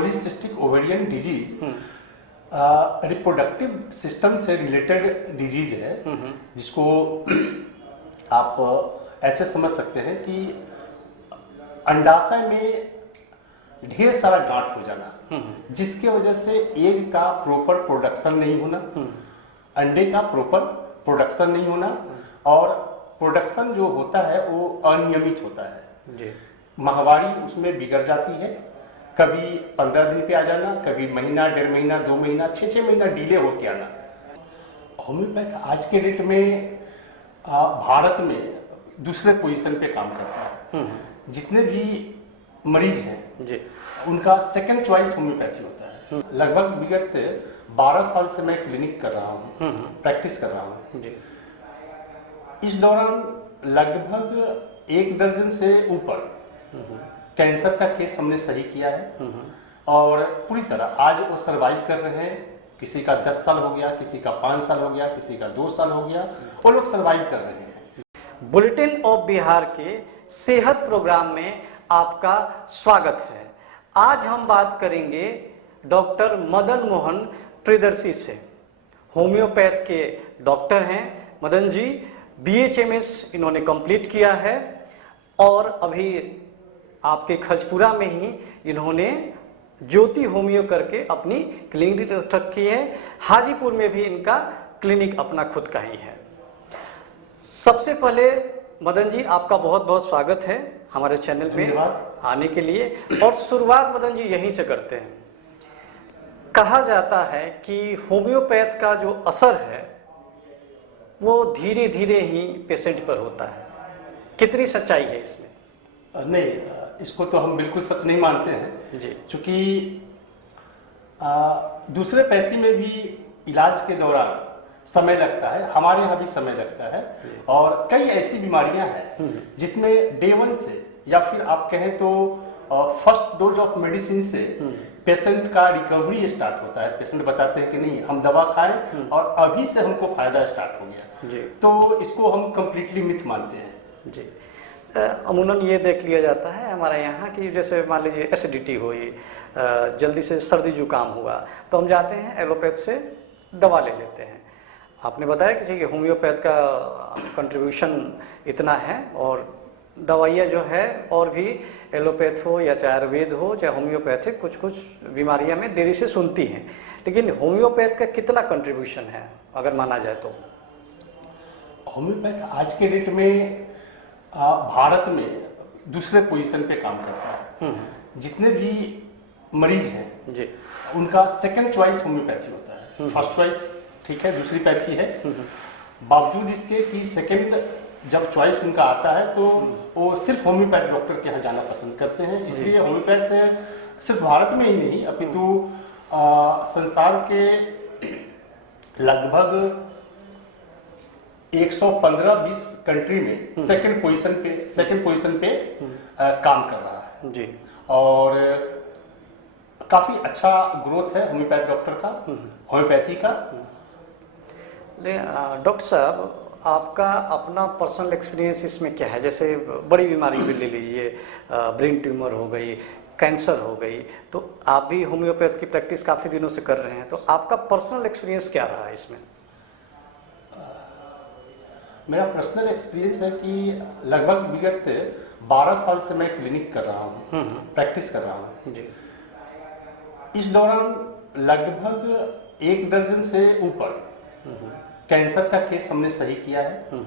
Polycystic ovarian disease reproductive system से related disease है, जिसको आप ऐसे समझ सकते हैं कि अंडाशय में ढेर सारा गांठ हो जाना, जिसके वजह से एग का प्रॉपर प्रोडक्शन नहीं होना, अंडे का प्रॉपर प्रोडक्शन नहीं होना, और प्रोडक्शन जो होता है वो अनियमित होता है जी। माहवारी उसमें बिगड़ जाती है, कभी 15 दिन पे आ जाना, कभी महीना, 1.5 महीना, 2 महीना, 6 महीना डिले होके आना। होम्योपैथ आज के डेट में भारत में दूसरे पोजीशन पे काम करता है। जितने भी मरीज हैं जी, उनका सेकंड चॉइस होम्योपैथी होता है। लगभग विगत 12 साल से मैं क्लिनिक कर रहा हूँ, प्रैक्टिस कर रहा हूँ जी। इस दौरान लगभग 1 दर्जन से ऊपर कैंसर का केस हमने सही किया है, और पूरी तरह आज वो सर्वाइव कर रहे हैं। किसी का 10 साल हो गया, किसी का 5 साल हो गया, किसी का 2 साल हो गया, वो लोग सर्वाइव कर रहे हैं। बुलेटिन ऑफ बिहार के सेहत प्रोग्राम में आपका स्वागत है। आज हम बात करेंगे डॉक्टर मदन मोहन प्रियदर्शी से। होम्योपैथ के डॉक्टर हैं मदन जी। BHMS इन्होंने कंप्लीट किया है, और अभी आपके खजपुरा में ही इन्होंने ज्योति होम्यो करके अपनी क्लिनिक रखी है। हाजीपुर में भी इनका क्लिनिक अपना खुद का ही है। सबसे पहले मदन जी, आपका बहुत बहुत स्वागत है हमारे चैनल में आने के लिए। और शुरुआत मदन जी यहीं से करते हैं। कहा जाता है कि होम्योपैथ का जो असर है वो धीरे धीरे ही पेशेंट पर होता है, कितनी सच्चाई है इसमें? नहीं, इसको तो हम बिल्कुल सच नहीं मानते हैं जी, क्योंकि दूसरे पैथी में भी इलाज के दौरान समय लगता है, हमारे यहाँ भी समय लगता है, और कई ऐसी बीमारियां हैं जिसमें डे 1 से, या फिर आप कहें तो फर्स्ट डोज ऑफ मेडिसिन से पेशेंट का रिकवरी स्टार्ट होता है। पेशेंट बताते हैं कि नहीं, हम दवा खाएं और अभी से हमको फायदा स्टार्ट हो गया जी। तो इसको हम कंप्लीटली मिथ मानते हैं जी। अमूमन ये देख लिया जाता है हमारे यहाँ कि जैसे मान लीजिए एसिडिटी हुई, जल्दी से सर्दी जुकाम हुआ, तो हम जाते हैं एलोपैथ से दवा ले लेते हैं। आपने बताया कि ठीक है, होम्योपैथ का कंट्रीब्यूशन इतना है, और दवाइयाँ जो है और भी एलोपैथ हो या चाहे आयुर्वेद हो चाहे होम्योपैथिक, कुछ कुछ बीमारियाँ में देरी से सुनती हैं, लेकिन होम्योपैथ का कितना कंट्रीब्यूशन है अगर माना जाए तो? होम्योपैथ आज के डेट में भारत में दूसरे पोजीशन पे काम करता है। जितने भी मरीज हैं जी, उनका सेकंड चॉइस होम्योपैथी होता है। फर्स्ट चॉइस ठीक है, दूसरी पैथी है, बावजूद इसके कि सेकंड जब चॉइस उनका आता है तो वो सिर्फ होम्योपैथ डॉक्टर के यहाँ जाना पसंद करते हैं। इसलिए होम्योपैथ सिर्फ भारत में ही नहीं, अपितु संसार के लगभग 115-20 कंट्री में सेकंड पोजीशन पे काम कर रहा है जी। और काफी अच्छा ग्रोथ है होम्योपैथ डॉक्टर का, होम्योपैथी का। डॉक्टर साहब, आपका अपना पर्सनल एक्सपीरियंस इसमें क्या है? जैसे बड़ी बीमारी भी ले लीजिए, ब्रेन ट्यूमर हो गई, कैंसर हो गई, तो आप भी होम्योपैथ की प्रैक्टिस काफ़ी दिनों से कर रहे हैं, तो आपका पर्सनल एक्सपीरियंस क्या रहा है इसमें? मेरा पर्सनल एक्सपीरियंस है कि लगभग विगत 12 साल से मैं क्लिनिक कर रहा हूँ, प्रैक्टिस कर रहा हूँ जी। इस दौरान लगभग 1 दर्जन से ऊपर कैंसर का केस हमने सही किया है,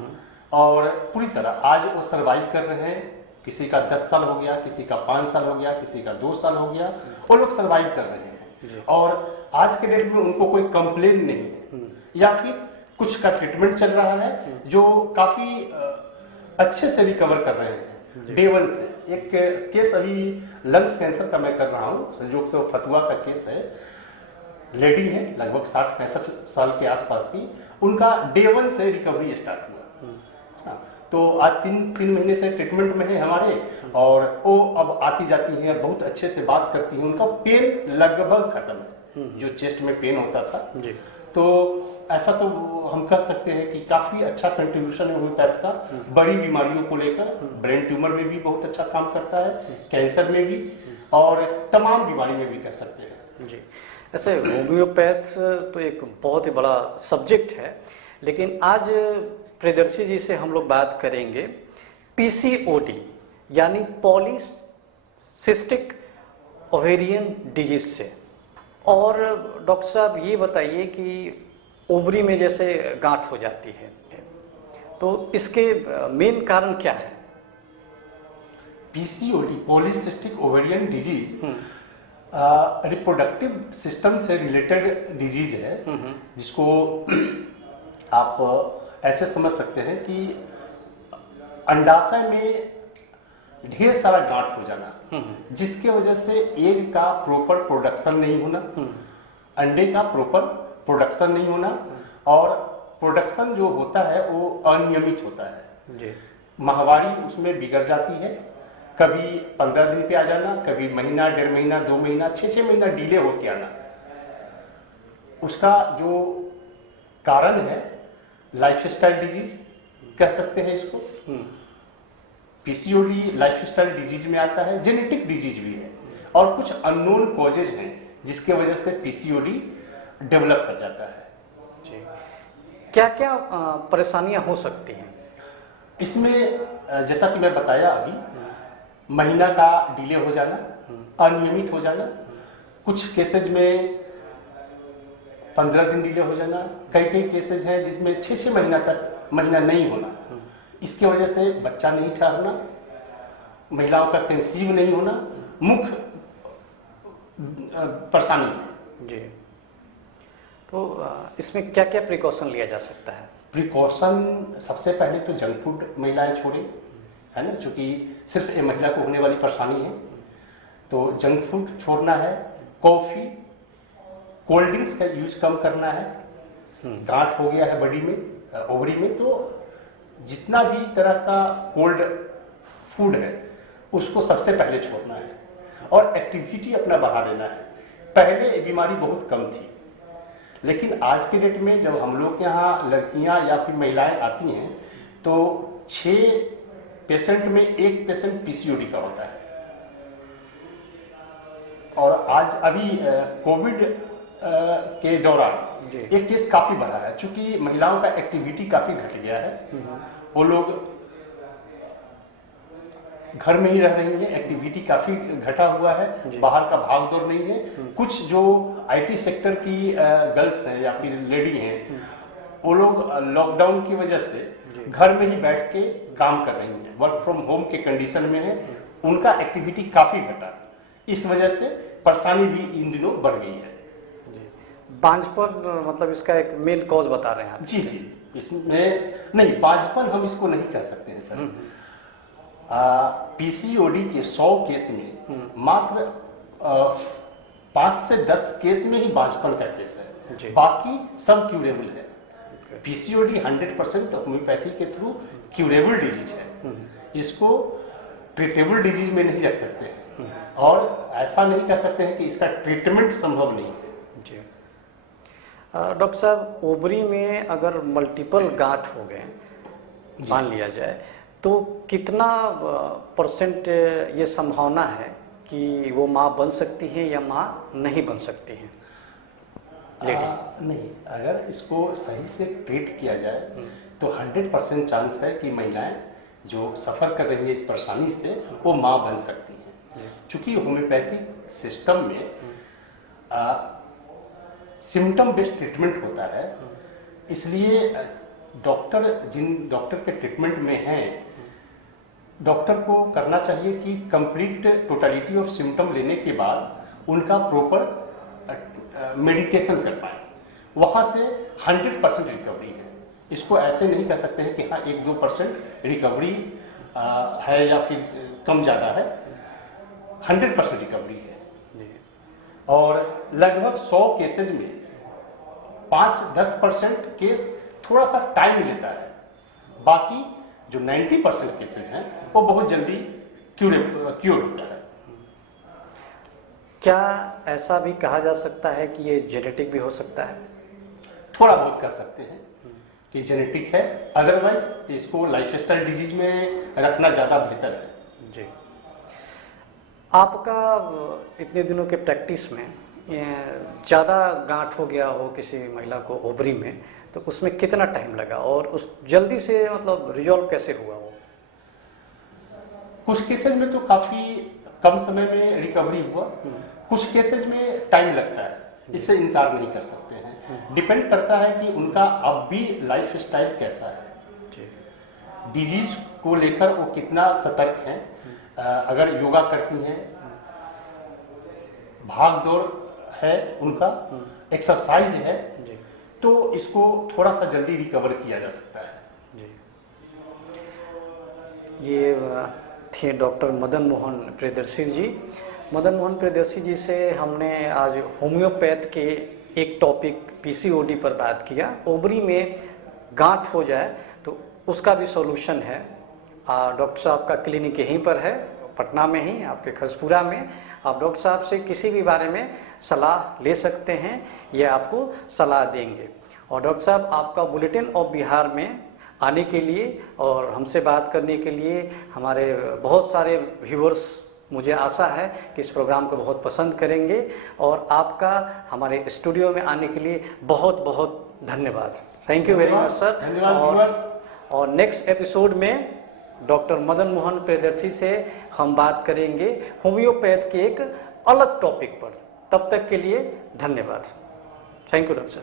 और पूरी तरह आज वो सर्वाइव कर रहे हैं। किसी का 10 साल हो गया, किसी का 5 साल हो गया, किसी का 2 साल हो गया, वो लोग सर्वाइव कर रहे हैं। और आज के डेट में उनको कोई कंप्लेन नहीं है, या फिर कुछ का ट्रीटमेंट चल रहा है जो काफी अच्छे से रिकवर कर रहे हैं डे 1 से। एक केस अभी लंग्स कैंसर का मैं कर रहा हूँ, संयोग से वो फतुआ का केस है, लेडी है, लगभग 60-65 साल के आसपास की, उनका डे 1 से रिकवरी स्टार्ट हुआ। तो आज 3 महीने से ट्रीटमेंट में है हमारे, और वो अब आती जाती हैं, बहुत अच्छे से बात करती हैं, उनका पेन लगभग खत्म है, जो चेस्ट में पेन होता था जी। तो ऐसा तो हम कह सकते हैं कि काफी अच्छा कंट्रीब्यूशन है होम्योपैथ का बड़ी बीमारियों को लेकर। ब्रेन ट्यूमर में भी बहुत अच्छा काम करता है, कैंसर में भी, और तमाम बीमारी में भी कह सकते हैं। जी, ऐसे होम्योपैथ तो एक बहुत ही बड़ा सब्जेक्ट है, लेकिन आज प्रियदर्शी जी से हम लोग बात करेंगे पीसीओडी यानी पॉलीसिस्टिक ओवेरियन डिजीज से। और डॉक्टर साहब ये बताइए कि ओवरी में जैसे गांठ हो जाती है, तो इसके मेन कारण क्या है? PCOD polycystic ovarian disease reproductive system से रिलेटेड डिजीज है, जिसको आप ऐसे समझ सकते हैं कि अंडाशय में ढेर सारा गांठ हो जाना, जिसके वजह से एग का प्रॉपर प्रोडक्शन नहीं होना, अंडे का प्रॉपर प्रोडक्शन नहीं होना, और प्रोडक्शन जो होता है वो अनियमित होता है जी। माहवारी उसमें बिगड़ जाती है, कभी 15 दिन पे आ जाना, कभी महीना, 1.5 महीना, 2 महीना, 6 महीना डिले होके आना। उसका जो कारण है लाइफस्टाइल डिजीज कह सकते हैं इसको। पीसीओडी लाइफस्टाइल डिजीज में आता है, जेनेटिक डिजीज भी है, और कुछ अननोन कॉजेज हैं जिसके वजह से पीसीओडी डेवलप कर जाता है। जी, क्या क्या परेशानियां हो सकती हैं इसमें? जैसा कि मैं बताया अभी, महीना का डिले हो जाना, अनियमित हो जाना, कुछ केसेज में 15 दिन डिले हो जाना, कई केसेज हैं जिसमें 6 महीना तक महीना नहीं होना। इसके वजह से बच्चा नहीं ठहरना, महिलाओं का कंसीव नहीं होना मुख्य परेशानी है। जी, तो इसमें क्या क्या प्रिकॉशन लिया जा सकता है? प्रिकॉशन सबसे पहले तो जंक फूड महिलाएं छोड़ें, है ना, चूंकि सिर्फ ये महिला को होने वाली परेशानी है, तो जंक फूड छोड़ना है। कॉफ़ी, कोल्ड ड्रिंक्स का यूज कम करना है। गांठ हो गया है बॉडी में, ओवरी में, तो जितना भी तरह का कोल्ड फूड है उसको सबसे पहले छोड़ना है, और एक्टिविटी अपना बढ़ा देना है। पहले ये बीमारी बहुत कम थी, लेकिन आज के डेट में जब हम लोग के यहाँ लड़कियाँ या फिर महिलाएं आती हैं तो 6 पेशेंट में 1 पेशेंट पीसीओडी का होता है। और आज अभी कोविड के दौरान एक केस काफी बढ़ा है, चूंकि महिलाओं का एक्टिविटी काफी घट गया है। वो लोग घर में ही रह रही हैं, एक्टिविटी काफी घटा हुआ है, बाहर का भाग दौड़ नहीं है। कुछ जो आईटी सेक्टर की गर्ल्स हैं या फिर लेडी हैं, वो लोग लॉकडाउन की वजह से घर में ही बैठ के काम कर रही हैं, वर्क फ्रॉम होम के कंडीशन में है, उनका एक्टिविटी काफी घटा। इस वजह से परेशानी भी इन दिनों बढ़ गई है। बांझपन मतलब इसका एक मेन कॉज बता रहे हैं आप? जी जी, इसमें नहीं, बांझपन हम इसको नहीं कह सकते हैं सर। पीसीओडी के 100 केस में मात्र 5 से 10 केस में ही बांझपन का केस है, बाकी सब क्यूरेबल है। पीसीओडी 100% होम्योपैथी के थ्रू क्यूरेबल डिजीज है, इसको ट्रीटेबल डिजीज में नहीं रख सकते हैं, और ऐसा नहीं कह सकते हैं कि इसका ट्रीटमेंट संभव नहीं है। जी, डॉक्टर साहब, ओवरी में अगर मल्टीपल गांठ हो गए मान लिया जाए, तो कितना % ये संभावना है कि वो माँ बन सकती हैं या माँ नहीं बन सकती हैं? नहीं, अगर इसको सही से ट्रीट किया जाए तो 100% चांस है कि महिलाएं जो सफ़र कर रही है इस परेशानी से वो माँ बन सकती हैं। चूँकि होम्योपैथिक सिस्टम में सिम्टम बेस्ड ट्रीटमेंट होता है, इसलिए जिन डॉक्टर के ट्रीटमेंट में हैं, डॉक्टर को करना चाहिए कि कंप्लीट टोटलिटी ऑफ सिम्टम लेने के बाद उनका प्रॉपर मेडिकेशन कर पाए, वहाँ से 100% रिकवरी है। इसको ऐसे नहीं कह सकते हैं कि हाँ 1-2% रिकवरी है या फिर कम ज़्यादा है, 100% रिकवरी है। और लगभग 100 केसेज में 5-10% केस थोड़ा सा टाइम लेता है, बाकी जो 90% केसेस हैं वो बहुत जल्दी क्योर होता है। क्या ऐसा भी कहा जा सकता है कि ये जेनेटिक भी हो सकता है? थोड़ा बहुत कह सकते हैं कि जेनेटिक है, अदरवाइज इसको लाइफस्टाइल डिजीज में रखना ज़्यादा बेहतर है। जी, आपका इतने दिनों के प्रैक्टिस में ज़्यादा गांठ हो गया हो किसी महिला को ओवरी में, तो उसमें कितना टाइम लगा और उस जल्दी से मतलब रिजॉल्व कैसे हुआ वो? कुछ केसेज में तो काफ़ी कम समय में रिकवरी हुआ, कुछ केसेज में टाइम लगता है, इससे इनकार नहीं कर सकते हैं। डिपेंड करता है कि उनका अब भी लाइफ स्टाइल कैसा है, जी डिजीज को लेकर वो कितना सतर्क हैं। अगर योगा करती हैं, भाग दौड़ है उनका, एक्सरसाइज है, जी तो इसको थोड़ा सा जल्दी रिकवर किया जा सकता है। जी। ये थे डॉक्टर मदन मोहन प्रियदर्शी जी। मदन मोहन प्रियदर्शी जी से हमने आज होम्योपैथ के एक टॉपिक पीसीओडी पर बात किया। ओवरी में गांठ हो जाए तो उसका भी सॉल्यूशन है। डॉक्टर साहब का क्लिनिक यहीं पर है, पटना में ही, आपके खसपुरा में। आप डॉक्टर साहब से किसी भी बारे में सलाह ले सकते हैं, ये आपको सलाह देंगे। और डॉक्टर साहब, आपका बुलेटिन ऑफ बिहार में आने के लिए और हमसे बात करने के लिए हमारे बहुत सारे व्यूअर्स, मुझे आशा है कि इस प्रोग्राम को बहुत पसंद करेंगे। और आपका हमारे स्टूडियो में आने के लिए बहुत बहुत धन्यवाद। Thank you very much sir. धन्यवाद। और नेक्स्ट एपिसोड में डॉक्टर मदन मोहन प्रियदर्शी से हम बात करेंगे होम्योपैथ के एक अलग टॉपिक पर। तब तक के लिए धन्यवाद। Thank you doctor sir.